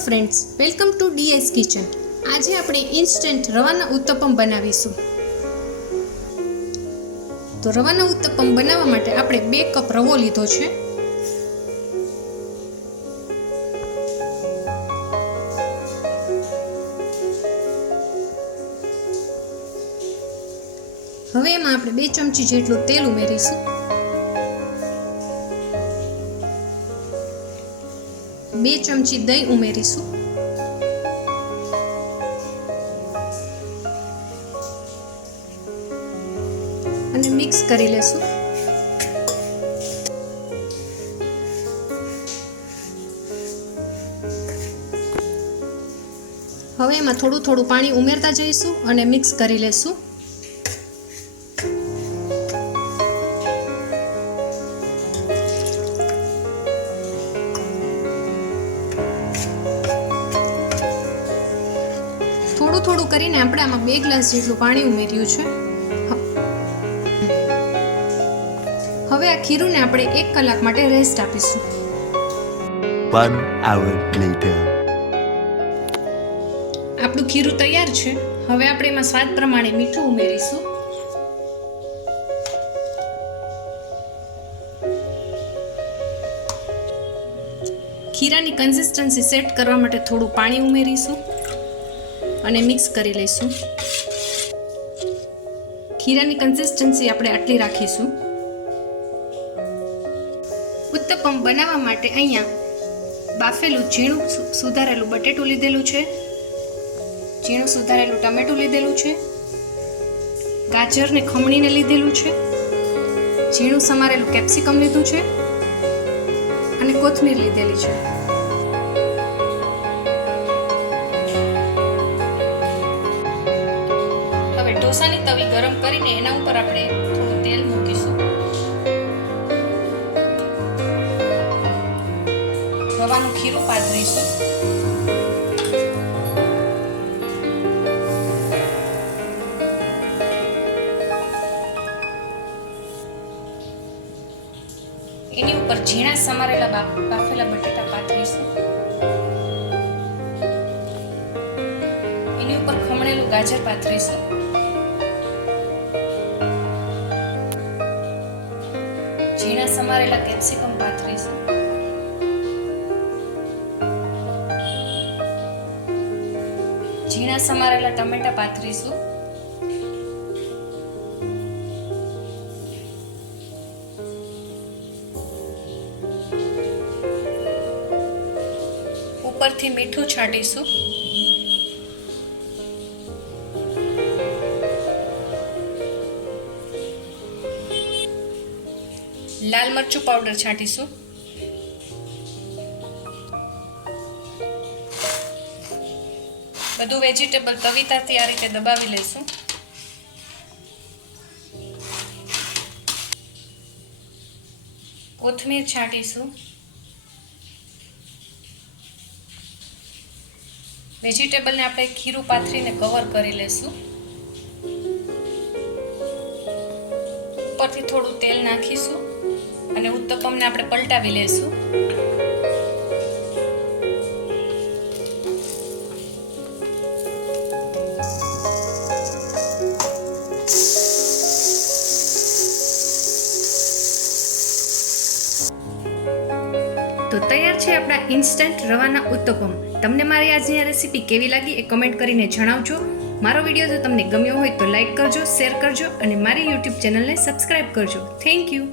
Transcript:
Hello friends, welcome to DS kitchen. આજે આપણે instant રવાના ઉત્તપમ બનાવીશું. તો રવાના ઉત્તપમ બનાવવા માટે આપણે 2 કપ રવો લીધો છે. હવે એમાં આપણે 2 ચમચી જેટલું તેલ ઉમેરીશું. 2 ચમચી દહીં ઉમેરીશું. અને મિક્સ કરી લેશું. હવે એમાં થોડું પાણી ઉમેરતા જઈશું અને મિક્સ કરી લેશું. થોડું કરીને આપણે આમાં 2 ગ્લાસ જેટલું પાણી ઉમેર્યું છે. હવે આ ખીરુંને આપણે 1 કલાક માટે રેસ્ટ આપીશું. 1 hour later. આપણું ખીરું તૈયાર છે. હવે આપણે એમાં સ્વાદ પ્રમાણે મીઠું ઉમેરીશું. ખીરાની કન્સિસ્ટન્સી સેટ કરવા માટે થોડું પાણી ઉમેરીશું અને મિક્સ કરી લઈશું. ખીરાની કન્સિસ્ટન્સી આપણે આટલી રાખીશું. ઉત્તપમ બનાવવા માટે અહીંયા બાફેલું ઝીણું સુધારેલું બટેટું લીધેલું છે, ઝીણું સુધારેલું ટમેટું લીધેલું છે, ગાજરને ખમણીને લીધેલું છે, ઝીણું સમારેલું કેપ્સિકમ લીધું છે અને કોથમીર લીધેલી છે. ઢોસાની તવી ગરમ કરીને એના ઉપર આપણે થોડું તેલ મૂકીશું. રવાનું ખીરું પાથરીશું. એની ઉપર ઝીણા સમારેલા બાફેલા બટેટા પાથરીશું. એની ઉપર ખમણેલું ગાજર પાથરીશું. ઝીણા સમારેલા કેપ્સિકમ પાથરીશું. ઝીણા સમારેલા ટમેટા પાથરીશું. ઉપરથી મીઠું છાંટીશું. લાલ મરચું પાવડર છાંટીશું. બધું વેજીટેબલ તવીતાથી આ રીતે દબાવી લઈશું. કોથમીર છાંટીશું. વેજીટેબલને આપણે ખીરું પાથરીને કવર કરી લઈશું. ઉપરથી થોડું તેલ નાખીશું અને ઉત્તપમને આપણે પલટાવી લઈશું. તો તૈયાર છે આપણા ઇન્સ્ટન્ટ રવાના ઉત્તપમ. તમને મારી આજની આ રેસીપી કેવી લાગી એ કમેન્ટ કરીને જણાવજો. મારો વિડીયો જો તમને ગમ્યો હોય તો લાઈક કરજો, શેર કરજો અને મારી યુટ્યુબ ચેનલને સબસ્ક્રાઈબ કરજો. Thank you.